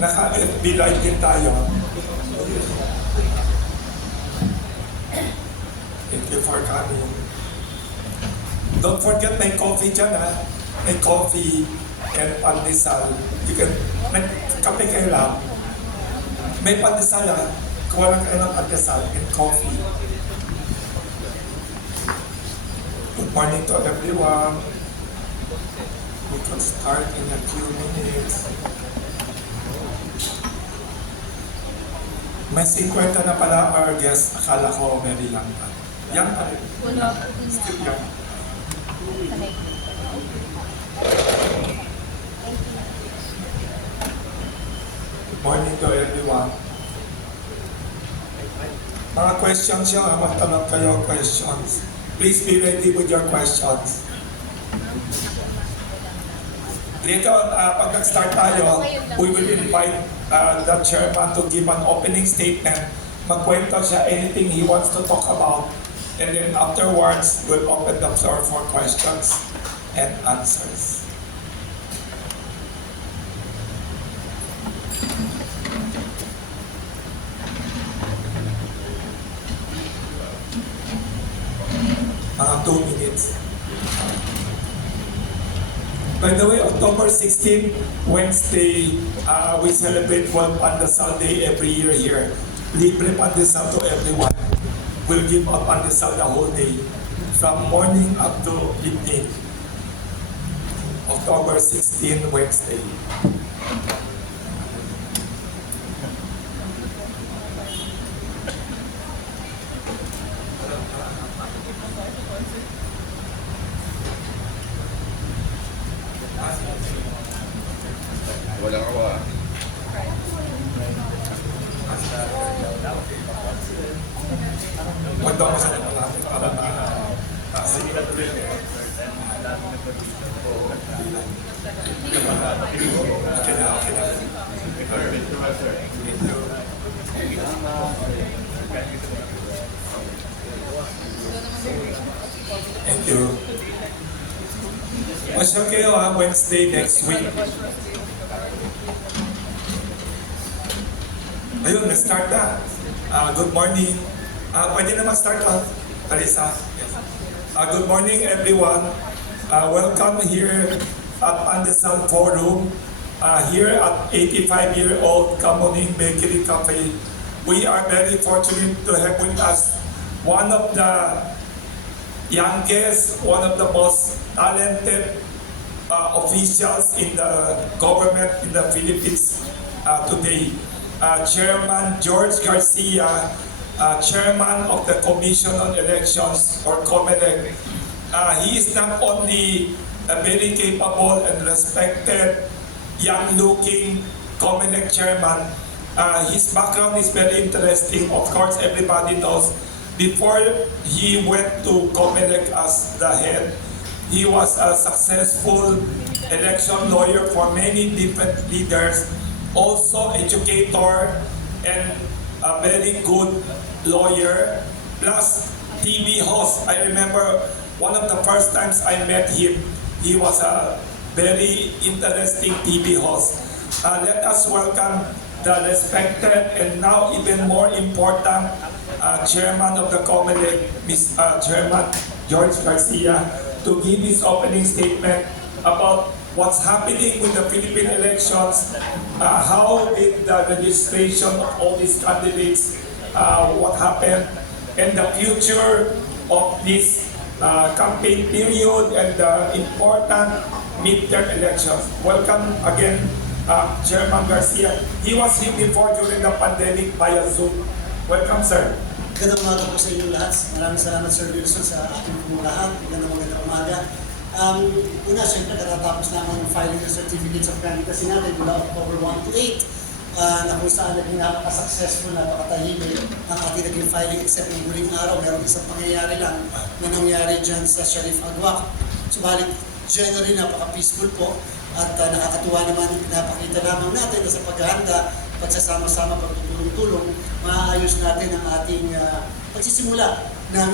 Naka-FB live din tayo. Thank you for coming. Don't forget may coffee dyan ha. May coffee and pandesal. You can, kape kayo lang. May pandesal ha. Kuha lang kayo ng pandesal and coffee. Good morning to everyone. We could start in a few minutes. May 50 na pala our guest. Akala ko very young pa. Young pa rin. Still young. Good morning to everyone. Mga questions yun, magtanong kayo questions. Please be ready with your questions. Dito, pag nag-start tayo, we will invite the chairman to give an opening statement. Magkwento siya anything he wants to talk about. And then afterwards, we'll open the floor for questions and answers. Mga 2 minutes. By the way, October 16, Wednesday, we celebrate World Pandesal Day every year here. Libre pandesal to everyone. We'll give out pandesal the whole day, from morning up to evening. October 16, Wednesday. Walang awa. Huwag daw masyadong malapit para sige na tuloy. Okay na, okay na. Thank you. Masyal kayo ha, Wednesday next week. Ayun, na-start na. Good morning. Pwede na mag-start off, Carissa. Yes. Good morning, everyone. Welcome here at Pandesal Forum. Here at 85-year-old Kamuning Bakery Cafe. We are very fortunate to have with us one of the youngest, one of the most talented officials in the government in the Philippines today. Chairman George Garcia, Chairman of the Commission on Elections, or COMELEC. He is not only a very capable and respected, young-looking COMELEC chairman. His background is very interesting. Of course, everybody knows. Before he went to COMELEC as the head, he was a successful election lawyer for many different leaders. Also educator and a very good lawyer, plus TV host. I remember one of the first times I met him, he was a very interesting TV host. Let us welcome the respected and now even more important chairman of the COMELEC, Chairman George Garcia, to give his opening statement about what's happening with the Philippine elections, how did the registration of all these candidates, what happened, and the future of this campaign period and the important midterm elections. Welcome again, Chairman Garcia. He was here before during the pandemic via Zoom. Welcome, sir. Magandang umaga po sa inyo lahat. Maraming salamat, Sir Wilson, sa ating po lahat. Magandang umaga. Una, siyempre, katatapos naman ng filing ng certificates of candidacy natin mula October 1 to 8, na kung saan naging napaka-successful, napakatahimik ang ating naging filing, except ng huling araw, meron isang pangyayari lang na nangyari dyan sa Sharif Agwak. Subalit, generally, napaka-peaceful po at nakakatuwa naman, napakita lamang natin na sa paghahanda, pagsasama-sama, pagtutulong-tulong, maayos natin ang ating pagsisimula ng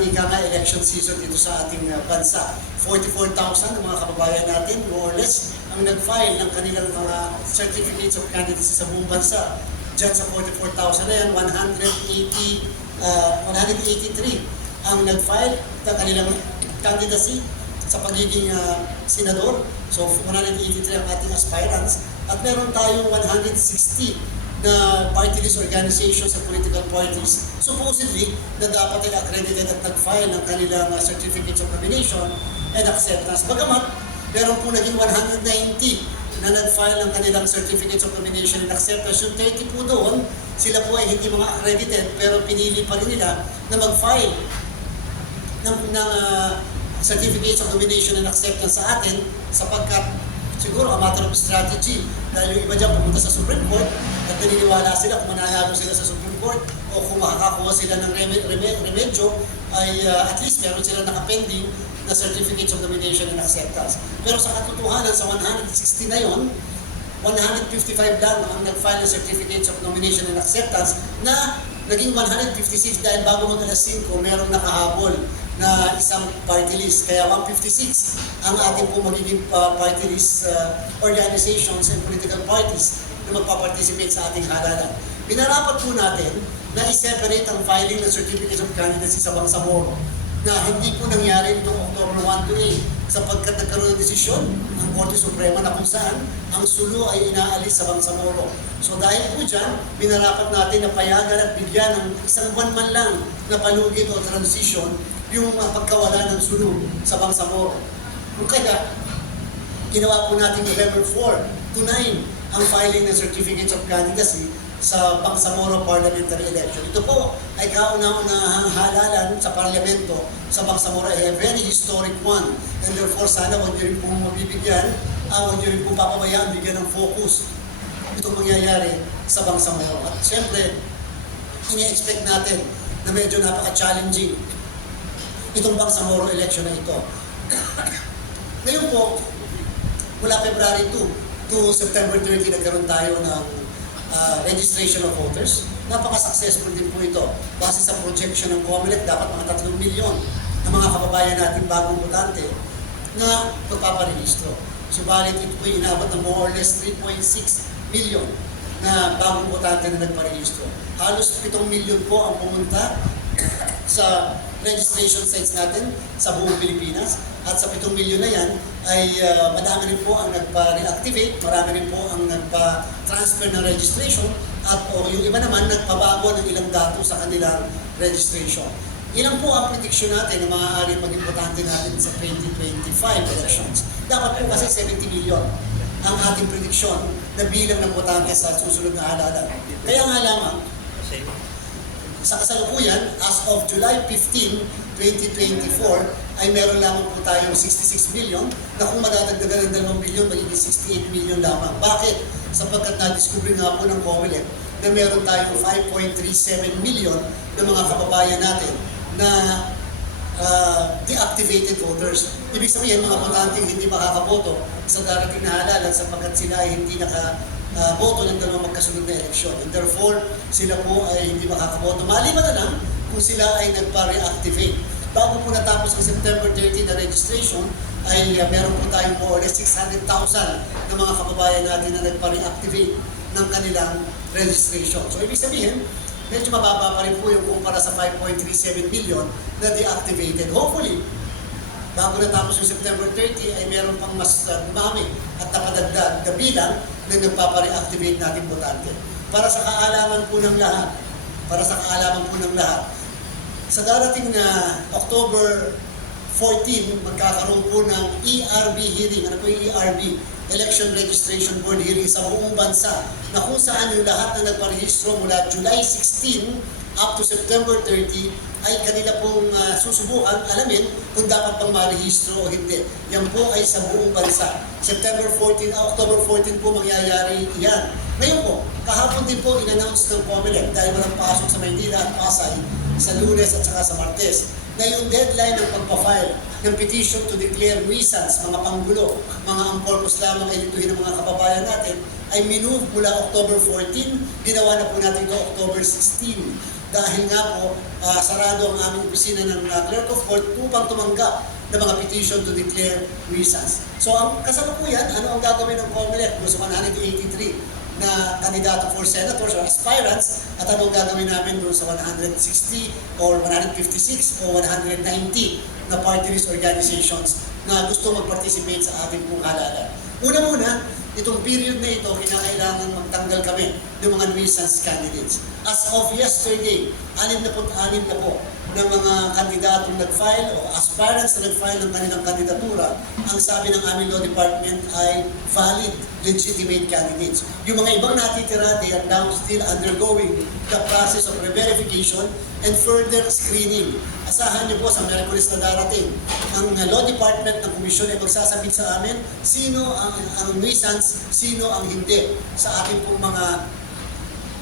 election season dito sa ating bansa. 44,000 ng mga kababayan natin, more or less, ang nag-file ng kanilang mga certificates of candidacy sa buong bansa. Diyan sa 44,000 na yan, 183 ang nag-file ng kanilang candidacy sa pagiging senador. So 183 ang ating aspirants. At meron tayong 160 na party list organizations and political parties supposedly na dapat ay accredited at nag-file ng kanilang certificates of nomination and acceptance. Bagamat, meron po naging 190 na nag-file ng kanilang certificates of nomination and acceptance. Yung 30 po doon, sila po ay hindi mga accredited pero pinili pa rin nila na mag-file ng certificates of nomination and acceptance sa atin sapagkat siguro a matter of strategy dahil yung iba dyan pumunta sa Supreme Court at naniniwala sila kung mananalo sila sa Supreme Court o kung makakakuha sila ng remedyo ay at least meron sila nakapending na certificates of nomination and acceptance. Pero sa katotohanan, sa 160 na yon, 155 lang ang nag-file ng certificates of nomination and acceptance na naging 156 dahil bago mag alas 5, merong nakahabol na isang party list. Kaya 156 ang ating po magiging party list organizations and political parties na magpaparticipate sa ating halalan. Pinarapat po natin na i-separate ang filing ng certificates of candidacy sa Bangsamoro na hindi po nangyari noong October 1 to 8 sapagkat nagkaroon ng desisyon ang Korte Suprema na kung saan ang sulo ay inaalis sa Bangsamoro. So dahil po dyan, binarapat natin na payagan at bigyan ng isang buwan man lang na palugit o transition yung pagkawala ng sulo sa Bangsamoro. Kung kaya, ginawa po natin November 4 to 9 ang filing ng certificates of candidacy sa Bangsamoro Parliamentary Election. Ito po ay kauna-unahang halalan sa parlamento sa Bangsamoro, ay a very historic one. And therefore, sana huwag niyo rin pong mabibigyan, huwag niyo rin pong papabayaan, bigyan ng focus itong mangyayari sa Bangsamoro. At siyempre, ini-expect natin na medyo napaka-challenging itong Bangsamoro election na ito. Ngayon po, mula February 2 to September 30, nagkaroon tayo ng registration of voters. Napaka-successful din po ito. Base sa projection ng COMELEC, dapat mga 3 milyon na mga kababayan natin bagong botante na magpaparehistro. Subalit ito po inabot ng more or less 3.6 million na bagong botante na nagparehistro. Halos 7 milyon po ang pumunta sa registration sites natin sa buong Pilipinas. At sa 7 milyon na yan ay madami rin po ang nagpa-reactivate, marami rin po ang nagpa-transfer ng registration at yung iba naman nagpabago ng ilang dato sa kanilang registration. Ilang po ang prediction natin na maaaring maging botante natin sa 2025 elections. Dapat po kasi 70 million ang ating prediction na bilang ng botante sa susunod na halalan. Kaya nga lamang, sa kasalukuyan, as of July 15, 2024, ay meron lamang po tayong 66 million na kung madadagdagan ng 2 billion, magiging 68 million lamang. Bakit? Sapagkat na-discover nga po ng COMELEC na meron tayong 5.37 million na mga kababayan natin na deactivated voters. Ibig sabihin, mga botanteng hindi makakaboto sa darating na halalan sapagkat sila ay hindi boto ng dalawang magkasunod na eleksyon. And therefore, sila po ay hindi makakaboto. Maliban na lang kung sila ay nagpa-reactivate. Bago po natapos ang September 30 na registration, ay meron po tayong more or less 600,000 na mga kababayan natin na nagpa-reactivate ng kanilang registration. So, ibig sabihin, medyo mababa pa rin po yung kumpara sa 5.37 billion na deactivated. Hopefully, bago natapos yung September 30 ay meron pang mas dumami at napadagdag na bilang na nagpapa-reactivate natin botante. Para sa kaalaman po ng lahat, sa darating na October 14, magkakaroon po ng ERB hearing. Ano po yung ERB? Election Registration Board hearing sa buong bansa na kung saan yung lahat na nagparehistro mula July 16 up to September 30 ay kanila pong susubukan alamin kung dapat pang marehistro o hindi. Yan po ay sa buong bansa. October 14 po mangyayari yan. Ngayon po, kahapon din po in-announce ng COMELEC dahil walang pasok sa Maynila at Pasay sa Lunes at saka sa Martes na yung deadline ng pagpa-file ng petition to declare nuisance, mga panggulo, mga ang purpose lamang ay lituhin ng mga kababayan natin, ay minove mula October 14, ginawa na po natin ito October 16. Dahil nga po, sarado ang aming opisina ng Clerk of Court upang tumanggap na mga petition to declare nuisance. So ang kasalukuyan, ano ang gagawin ng COMELEC doon sa 183 na kandidato for senators or aspirants at ano ang gagawin namin doon sa 160 or 156 o 190 na party list organizations na gusto mag-participate sa ating pong halalan. Una-muna, itong period na ito, kinakailangan magtanggal kami ng mga nuisance candidates. As of yesterday, 66 na po ng mga kandidatong nag-file o aspirants na nag-file ng kanilang kandidatura, ang sabi ng aming law department ay valid, legitimate candidates. Yung mga ibang natitira, they are now still undergoing the process of re-verification and further screening. Asahan niyo po sa Miyerkules na darating, ang law department ng komisyon ay magsasabit sa amin sino ang nuisance, sino ang hindi sa ating pong mga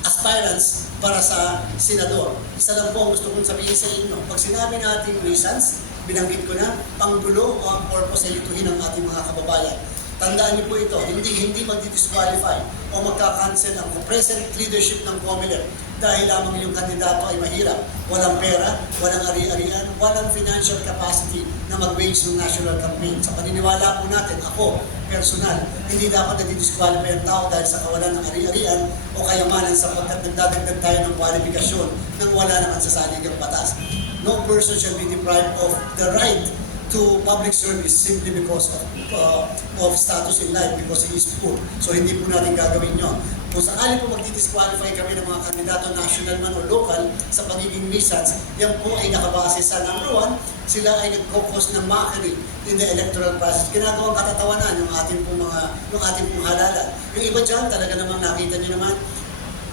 aspirants para sa senador. Isa lang po ang gusto kong sabihin sa inyo. Pag sinabi natin nuisance, binanggit ko na, panggulo o ang purpose ay lituhin ang ating mga kababayan. Tandaan niyo po ito, hindi magdi-disqualify o magka-cancel ang present leadership ng COMELEC dahil lamang yung kandidato ay mahirap, walang pera, walang ari-arian, walang financial capacity na mag-wage ng national campaign. Sa paniniwala po natin, ako, personal, hindi dapat nadi-disqualify ang tao dahil sa kawalan ng ari-arian o kayamanan sapagkat nagdadagdag tayo ng kwalifikasyon nang wala naman sa saligang batas. No person shall be deprived of the right to public service simply because of status in life, because he is poor. So hindi po natin gagawin yun. Kung sakali po magdi-disqualify kami ng mga kandidato national man o local sa pagiging nuisance, yan po ay nakabase sa number one, sila ay nag-focus ng mockery in the electoral process. Ginagawang katatawanan yung ating pong halalan. Yung iba dyan, talaga namang nakita niyo naman,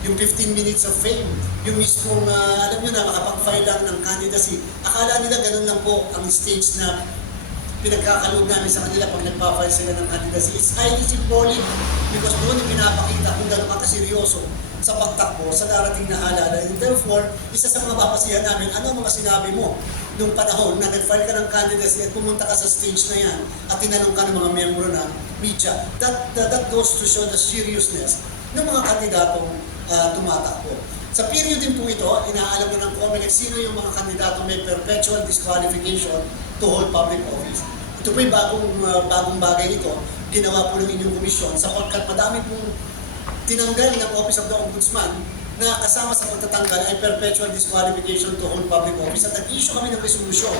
yung 15 minutes of fame, yung mismong, alam nyo na, makapag-file lang ng candidacy. Akala nila ganun lang po ang stage na pinagkakaloob namin sa kanila pag nagpa-file sila ng candidacy. It's highly symbolic because doon yung pinapakita kung gano'n ka kaseryoso sa pagtakbo sa darating na halalan. And therefore, isa sa mga papasihan namin, ano ang mga sinabi mo nung panahon na nag-file ka ng candidacy at pumunta ka sa stage na yan at tinanong ka ng mga miyembro ng media. That goes to show the seriousness ng mga kandidatong tumatakbo. Sa period din po ito, inaalam mo ng COMELEC sino yung mga kandidato may perpetual disqualification to hold public office. Ito po yung bagong bagay ito, ginawa po ng inyong komisyon sapagkat madami pong tinanggal ng Office of the Ombudsman na kasama sa pagtatanggal ay perpetual disqualification to hold public office at nag-issue kami ng resolusyon.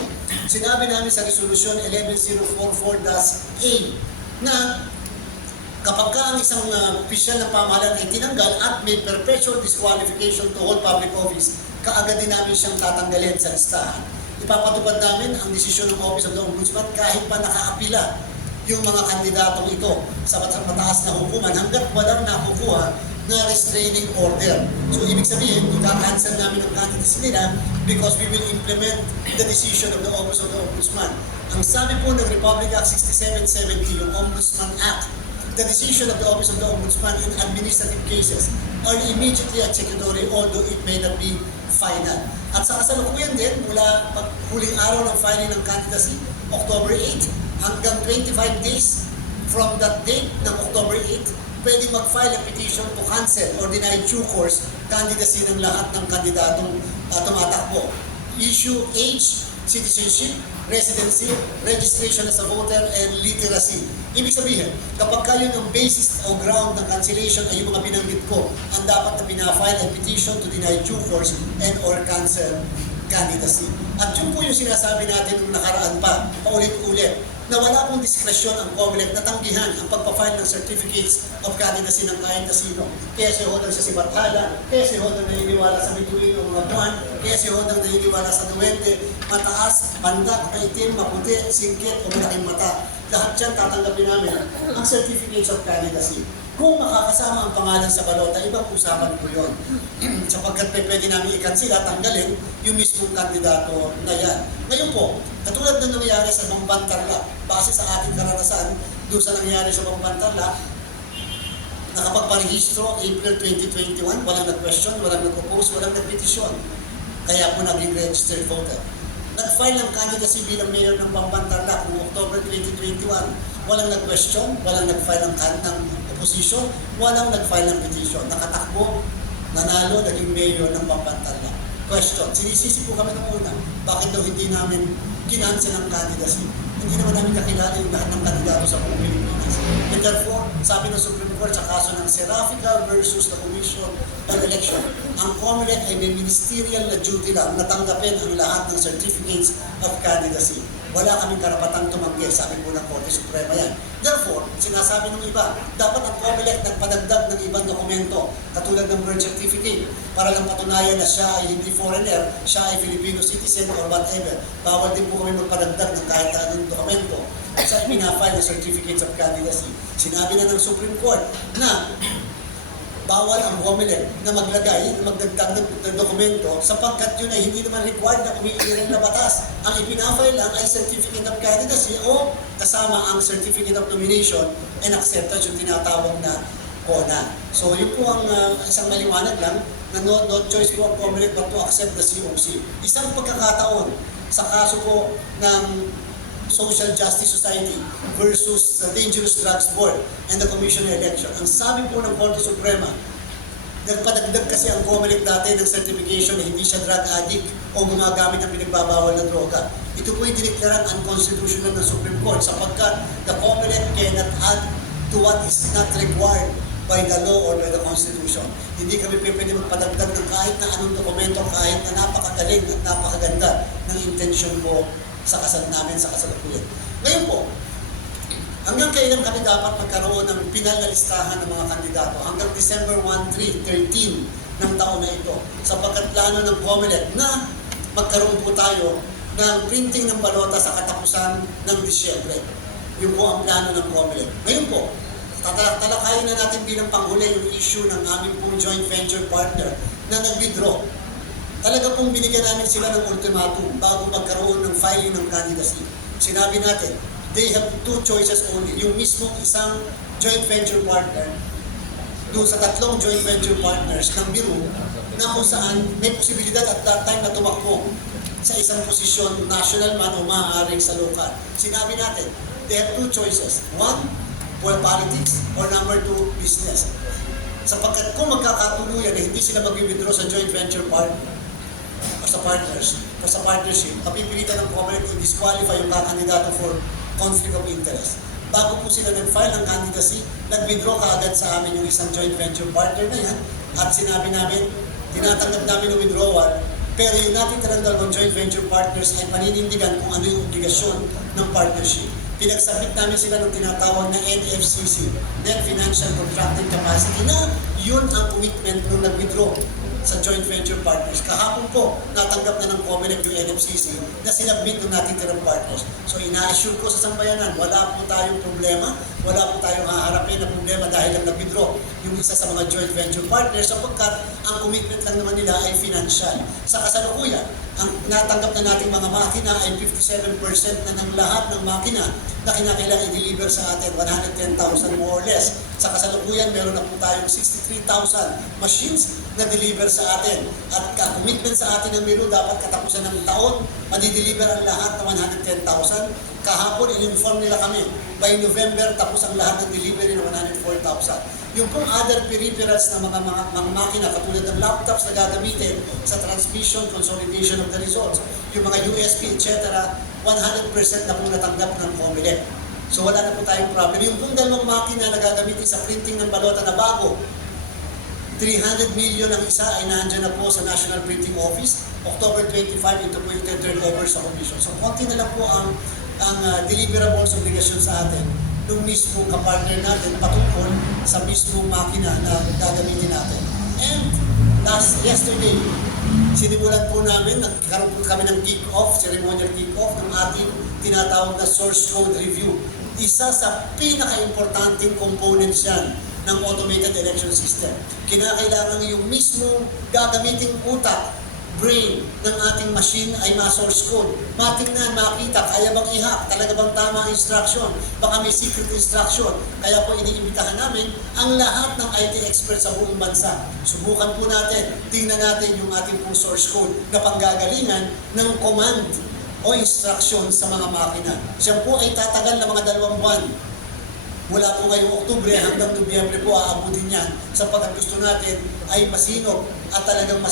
Sinabi namin sa resolusyon 11044-A na kapag ka ang isang opisyal ng pamahalaan ay tinanggal at may perpetual disqualification to hold public office, kaagad din namin siyang tatanggalin sa listahan. Ipapatupad namin ang desisyon ng Office of the Ombudsman kahit pa nakaapila yung mga kandidatong ito sa mataas na hukuman hanggat walang nakukuha na restraining order. So ibig sabihin, ika-cancel namin ang candidacy nila because we will implement the decision of the Office of the Ombudsman. Ang sabi po ng Republic Act 6770, yung Ombudsman Act, the decision of the Office of the Ombudsman in administrative cases are immediately executory although it may not be final. At sa kasalukuyan din, mula huling araw ng filing ng candidacy, October 8, hanggang 25 days from that date ng October 8, pwede mag-file ang petition to cancel or deny due course candidacy ng lahat ng kandidatong tumatakbo. Issue age, citizenship, residency, registration as a voter, and literacy. Ibig sabihin, kapag kayo ng basis o ground ng cancellation ay yung mga binanggit ko, ang dapat na pinafile ay petition to deny due course and or cancel candidacy. At yun po yung sinasabi natin nung nakaraan pa, paulit-ulit, na wala pong diskresyon ang COMELEC na tanggihan ang pagpa-file ng certificates of candidacy ng kahit na sino. Kaya si Hodang sa Sibathala, kaya si Hodang naniniwala sa bituin ng mga buwan, kaya si Hodang naniniwala sa duwende, mataas, pandak, maitim, maputi, singkit o malaking mata. Lahat yan tatanggapin namin ang certificates of candidacy. Kung makakasama ang pangalan sa balota, ibang usapan po yun. Sapagkat pwede namin ikansila, tanggalin yung mismong kandidato na yan. Ngayon po, katulad ng nangyari sa Bambantarla, base sa ating karanasan, doon sa nangyari sa Bambantarla, nakapagparehistro April 2021, walang nag-question, walang nag-oppose, walang nag-petisyon. Kaya po naging registered voter. Nag-file ng candidacy bilang mayor ng Bambantarla noong October 2021. Walang nag-question, walang nag-file ng opposition, walang nag-file ng petition. Nakatakbo, nanalo, naging mayor ng Bambantarla. Question, sinisisi po kami nung una, bakit daw hindi namin kinansel ang candidacy. Hindi naman namin kakilala yung lahat ng kandidato sa buong Pilipinas. And therefore, sabi ng Supreme Court sa kaso ng Serafica versus the Commission on Election, ang COMELEC ay may ministerial na duty lang na tanggapin ang lahat ng certificates of candidacy. Wala kaming karapatang tumanggi, sabi po ng Korte Suprema yan. Therefore, sinasabi ng iba, dapat ang COMELEC nagpadagdag ng ibang dokumento, katulad ng birth certificate, para lang patunayan na siya ay hindi foreigner, siya ay Filipino citizen or whatever. Bawal din po kami magpadagdag ng kahit anong dokumento sa pinafile na certificates of candidacy. Sinabi na ng Supreme Court na bawal ang COMELEC na magdagdag ng dokumento sapagkat yun ay hindi naman required na umiiral na batas. Ang ipinafile lang ay Certificate of Candidacy o kasama ang Certificate of Nomination and Acceptance, yung tinatawag na CONA. So yun po ang isang maliwanag lang na no choice po ang COMELEC but to accept the COC. Isang pagkakataon sa kaso po ng Social Justice Society versus the Dangerous Drugs Board and the Commission on Election. Ang sabi po ng Korte Suprema, nagpadagdag kasi ang COMELEC dati ng certification na hindi siya drug addict o gumagamit ng pinagbabawal na droga. Ito po ay diniklarang unconstitutional ng Supreme Court sapagkat the COMELEC cannot add to what is not required by the law or by the Constitution. Hindi kami pwede magpadagdag ng kahit na anong dokumento, kahit na napakagaling at napakaganda ng intensyon po sa kasal namin sa kasalukuyan. Ngayon po, hanggang kailan kami dapat magkaroon ng pinal na listahan ng mga kandidato? Hanggang December 1, 3, 13 ng taon na ito. Sapagkat plano ng COMELEC na magkaroon po tayo ng printing ng balota sa katapusan ng Disyembre. Yun po ang plano ng COMELEC. Ngayon po, talakayin na natin bilang panghuli yung issue ng aming pong joint venture partner na nag-withdraw. Talaga pong binigyan namin sila ng ultimatum bago magkaroon ng filing ng candidacy. Sinabi natin, they have two choices only. Yung mismo isang joint venture partner, doon sa tatlong joint venture partners ng biro, na kung saan may posibilidad at that time na tumakbo sa isang posisyon, national man o maaaring sa lokal. Sinabi natin, they have two choices. One, for politics, or number two, business. Sapagkat kung magkakatuluyan na hindi sila mag-withdraw sa joint venture partner, o sa partners, o sa partnership, kapipilitan ng COMELEC to disqualify yung kandidato for conflict of interest. Bago po sila nag-file ng candidacy, nag-withdraw kaagad sa amin yung isang joint venture partner na yan at sinabi namin, tinatanggap namin yung withdrawal, pero yung natin dalawang joint venture partners ay paninindigan kung ano yung obligasyon ng partnership. Pinagsabit namin sila ng tinatawag na NFCC, Net Financial Contracting Capacity, na yun ang commitment nung nag-withdraw sa joint venture partners. Kahapon po, natanggap na ng COMELEC yung NFCC na sinabit ng natitirang partners. So ina-assure ko sa sambayanan, wala po tayong problema, wala po tayong haharapin na problema dahil lang nag-withdraw yung isa sa mga joint venture partners sapagkat ang commitment lang naman nila ay financial. Sa kasalukuyan, ang natanggap na nating mga makina ay 57% na ng lahat ng makina na kinakailangan i-deliver sa atin, 110,000 more or less. Sa kasalukuyan, meron na po tayong 63,000 machines na deliver sa atin. At commitment sa atin ng Miro, dapat katapusan ng taon, madideliver ang lahat ng 110,000. Kahapon, in-inform nila kami, by November, tapos ang lahat ng delivery ng 104,000. Yung pong other peripherals na mga makina, katulad ng laptops na gagamitin sa transmission, consolidation of the results, yung mga USB, etc., 100% na po natanggap ng COMELEC. So wala na po tayong problem. Yung pong dalawang makina na gagamitin sa printing ng balota na bago, 300 million ang isa ay nandiyan na po sa National Printing Office. October 25, ito po yung turn over sa commission. So konti na lang po ang deliverables obligasyon sa atin nung mismo kapartner natin patungkol sa mismong makina na gagamitin natin. And yesterday, sinimulan po namin, nagkaroon po kami ng kick-off, ceremonial kick-off ng ating tinatawag na source code review. Isa sa pinaka-importanting components yan ng automated election system. Kinakailangan yung mismo gagamiting utak, brain ng ating machine ay ma-source code. Matingnan, makita, kaya bang i-hack, talaga bang tama ang instruction, baka may secret instruction. Kaya po iniimbitahan namin ang lahat ng IT experts sa buong bansa. Subukan po natin, tingnan natin yung ating pong source code na panggagalingan ng command o instruction sa mga makina. Siya po ay tatagal na mga 2 buwan. Mula po ngayong Oktubre hanggang Nobyembre po aabutin yan sapagkat gusto natin ay masinop at talagang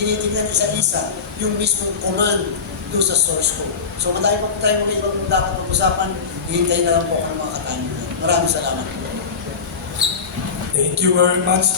tinitingnan isa-isa yung mismong command doon sa source code. So madami pa po tayo mga ibang dapat pag-usapan, hihintayin na lang po ako ng mga katanungan. Maraming salamat. Thank you very much.